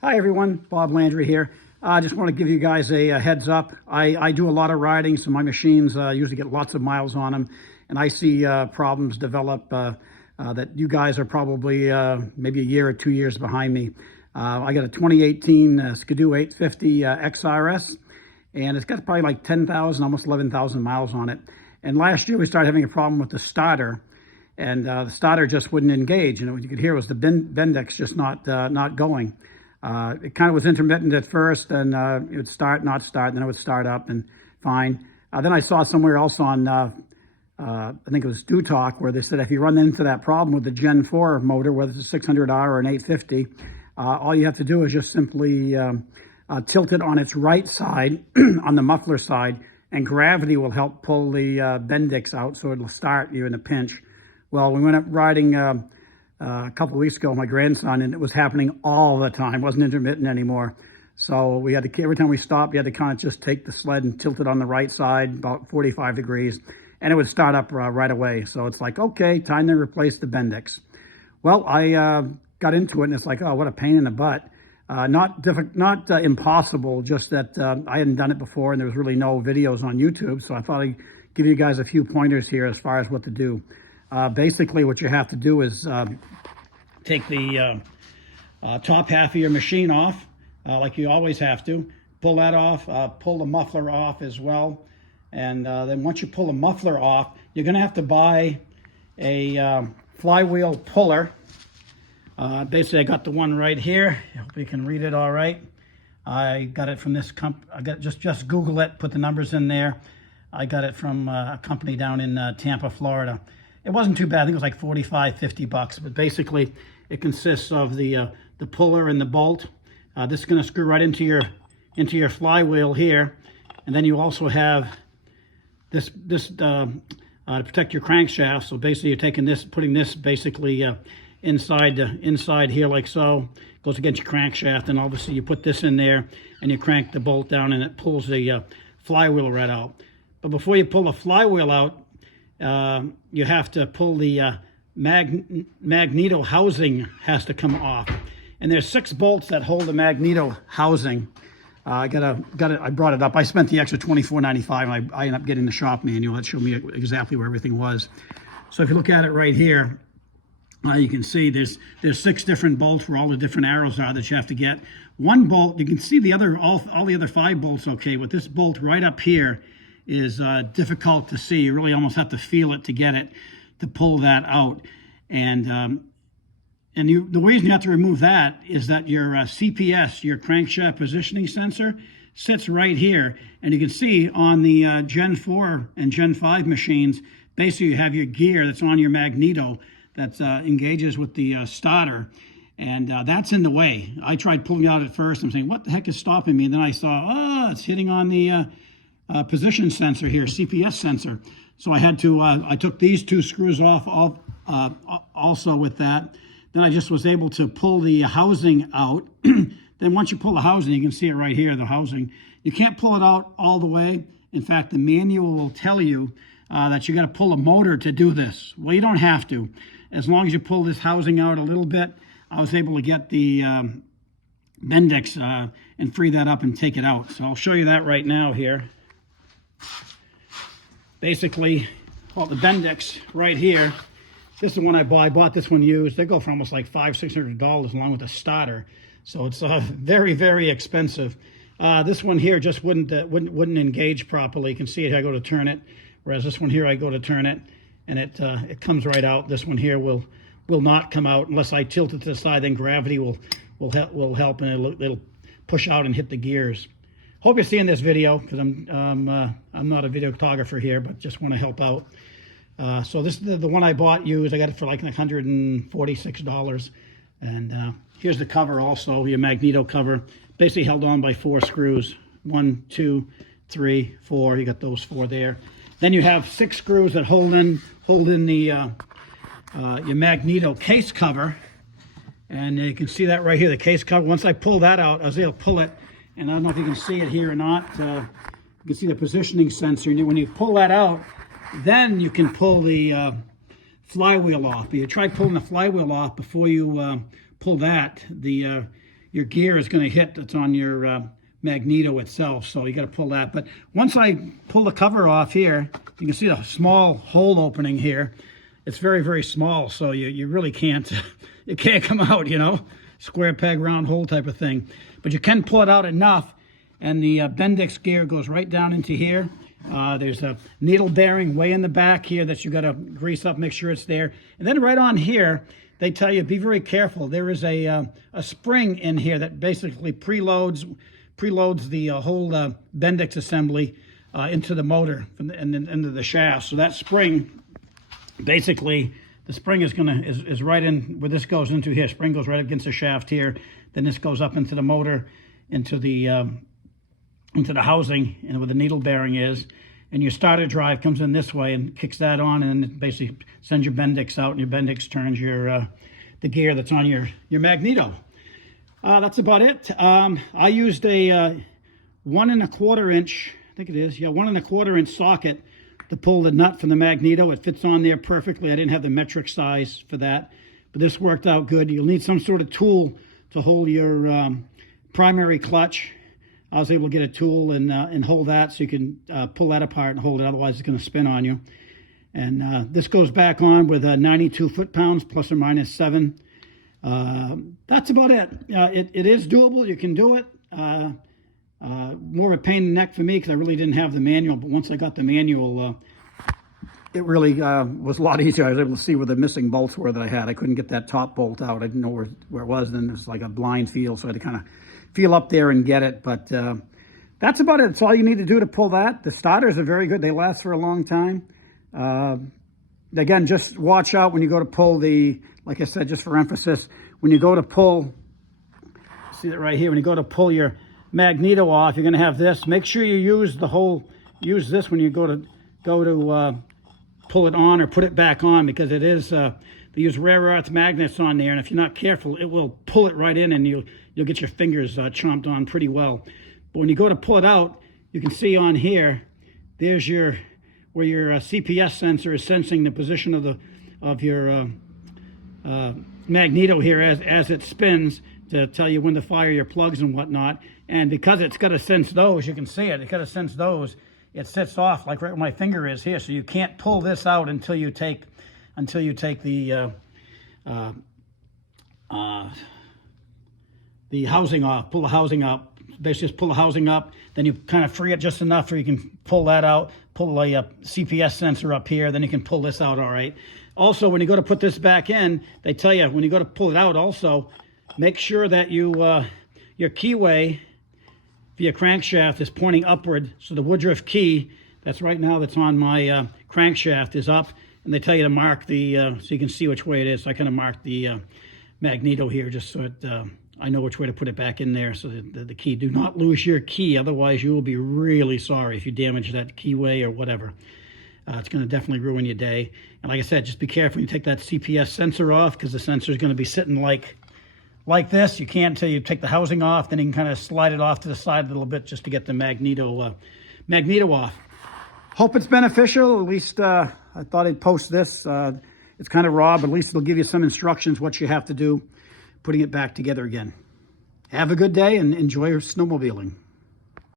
Hi everyone, Bob Landry here. I just want to give you guys a heads up. I do a lot of riding, so my machines usually get lots of miles on them, and I see problems develop that you guys are probably maybe a year or 2 years behind me. I got a 2018 Skidoo 850 XRS, and it's got probably like 10,000, almost 11,000 miles on it. And last year we started having a problem with the starter, and the starter just wouldn't engage, and what you could hear was the Bendix just not going. It kind of was intermittent at first, and it would start, not start, and then it would start up and fine. Then I saw somewhere else on, I think it was Do Talk, where they said if you run into that problem with the Gen 4 motor, whether it's a 600R or an 850, all you have to do is just simply tilt it on its right side, on the muffler side, and gravity will help pull the Bendix out, so it'll start you in a pinch. Well, we went up riding a couple of weeks ago with my grandson, and it was happening all the time. It wasn't intermittent anymore. So we had to, every time we stopped, you had to kind of just take the sled and tilt it on the right side, about 45 degrees, and it would start up right away. So it's like, okay, time to replace the Bendix. Well, I got into it, and it's like, oh, what a pain in the butt. Not impossible, just that I hadn't done it before, and there was really no videos on YouTube, so I thought I'd give you guys a few pointers here as far as what to do. Basically, what you have to do is take the top half of your machine off, like you always have to. Pull that off, pull the muffler off as well. And then once you pull the muffler off, you're going to have to buy a flywheel puller. Basically, I got the one right here. I hope you can read it all right. I got it from this company. I got just Google it, put the numbers in there. I got it from a company down in Tampa, Florida. It wasn't too bad. I think it was like 45, 50 bucks. But basically, it consists of the puller and the bolt. This is going to screw right into your flywheel here, and then you also have this to protect your crankshaft. So basically, you're taking this, putting this basically inside here like so. Goes against your crankshaft, and obviously you put this in there, and you crank the bolt down, and it pulls the flywheel right out. But before you pull the flywheel out, you have to pull the magneto housing has to come off, and there's 6 bolts that hold the magneto housing. I brought it up. I spent the extra $24.95, and I ended up getting the shop manual that showed me exactly where everything was. So if you look at it right here, you can see there's 6 different bolts where all the different arrows are that you have to get. One bolt, you can see the other all the other 5 bolts okay, but this bolt right up here is difficult to see. You really almost have to feel it to get it to pull that out. And the reason you have to remove that is that your CPS, your crankshaft positioning sensor, sits right here. And you can see on the Gen 4 and Gen 5 machines, basically you have your gear that's on your magneto that engages with the starter. And that's in the way. I tried pulling it out at first. I'm saying, what the heck is stopping me? And then I saw, oh, it's hitting on the position sensor here, CPS sensor. So I had to, I took these 2 screws off also with that. Then I just was able to pull the housing out. Then once you pull the housing, you can see it right here, the housing. You can't pull it out all the way. In fact, the manual will tell you that you got to pull a motor to do this. Well, you don't have to. As long as you pull this housing out a little bit, I was able to get the Bendix and free that up and take it out. So I'll show you that right now here. Basically, well, the Bendix right here, this is the one I bought. I bought this one used. They go for almost like $500–600 along with the starter. So it's very, very expensive. This one here just wouldn't engage properly. You can see it, I go to turn it. Whereas this one here, I go to turn it, and it comes right out. This one here will not come out unless I tilt it to the side. Then gravity will help, and it'll push out and hit the gears. Hope you're seeing this video, because I'm not a videographer here, but just want to help out. So this is the one I bought used. I got it for like $146. And here's the cover also, your magneto cover. Basically held on by 4 screws. 1, 2, 3, 4. You got those 4 there. Then you have 6 screws that hold in the your magneto case cover. And you can see that right here, the case cover. Once I pull that out, I was able to pull it. And I don't know if you can see it here or not. You can see the positioning sensor. And when you pull that out, then you can pull the flywheel off. But you try pulling the flywheel off before you pull that. gear is going to hit that's on your magneto itself. So you got to pull that. But once I pull the cover off here, you can see a small hole opening here. It's very, very small, so you really can't, it can't come out, you know, square peg, round hole type of thing. But you can pull it out enough, and the Bendix gear goes right down into here. There's a needle bearing way in the back here that you got to grease up, make sure it's there. And then right on here, they tell you, be very careful. There is a spring in here that basically preloads the whole Bendix assembly into the motor and into the shaft. So that spring, basically, the spring is right in where this goes into here. Spring goes right against the shaft here. Then this goes up into the motor, into the housing, and where the needle bearing is. And your starter drive comes in this way and kicks that on, and then it basically sends your Bendix out, and your Bendix turns the gear that's on your magneto. That's about it. I used a 1 1/4 inch, I think it is, yeah, 1 1/4 inch socket to pull the nut from the magneto. It fits on there perfectly. I didn't have the metric size for that, but this worked out good. You'll need some sort of tool to hold your primary clutch. I was able to get a tool and hold that so you can pull that apart and hold it. Otherwise, it's going to spin on you. And this goes back on with 92 foot-pounds, plus or minus 7. That's about it. It is doable. You can do it. More of a pain in the neck for me because I really didn't have the manual. But once I got the manual, it really was a lot easier. I was able to see where the missing bolts were that I had. I couldn't get that top bolt out. I didn't know where it was. Then it was like a blind feel, so I had to kind of feel up there and get it. But that's about it. That's all you need to do to pull that. The starters are very good. They last for a long time. Again, just watch out when you go to pull the, like I said, just for emphasis, when you go to pull, see that right here, when you go to pull your magneto off, you're going to have this. Make sure you use this when you go to pull it on or put it back on, because it is, they use rare earth magnets on there, and if you're not careful, it will pull it right in, and you'll get your fingers chomped on pretty well. But when you go to pull it out, you can see on here, there's where your CPS sensor is sensing the position of your magneto here as it spins to tell you when to fire your plugs and whatnot. And because it's got to sense those, you can see it. It's got to sense those. It sits off like right where my finger is here, so you can't pull this out until you take the housing off. Pull the housing up. Basically, just pull the housing up. Then you kind of free it just enough where you can pull that out. Pull a CPS sensor up here. Then you can pull this out. All right. Also, when you go to put this back in, they tell you when you go to pull it out. Also, make sure that your keyway for your crankshaft is pointing upward. So the Woodruff key that's on my crankshaft is up, and they tell you to mark the so you can see which way it is. So I kind of marked the magneto here just so I know which way to put it back in there. So the key, do not lose your key, otherwise you will be really sorry if you damage that keyway or whatever. It's going to definitely ruin your day. And like I said, just be careful when you take that CPS sensor off, because the sensor is going to be sitting like this. You can't until you take the housing off. Then you can kind of slide it off to the side a little bit just to get the magneto off. Hope it's beneficial. At least I thought I'd post this. It's kind of raw, but at least it'll give you some instructions what you have to do putting it back together again. Have a good day and enjoy your snowmobiling.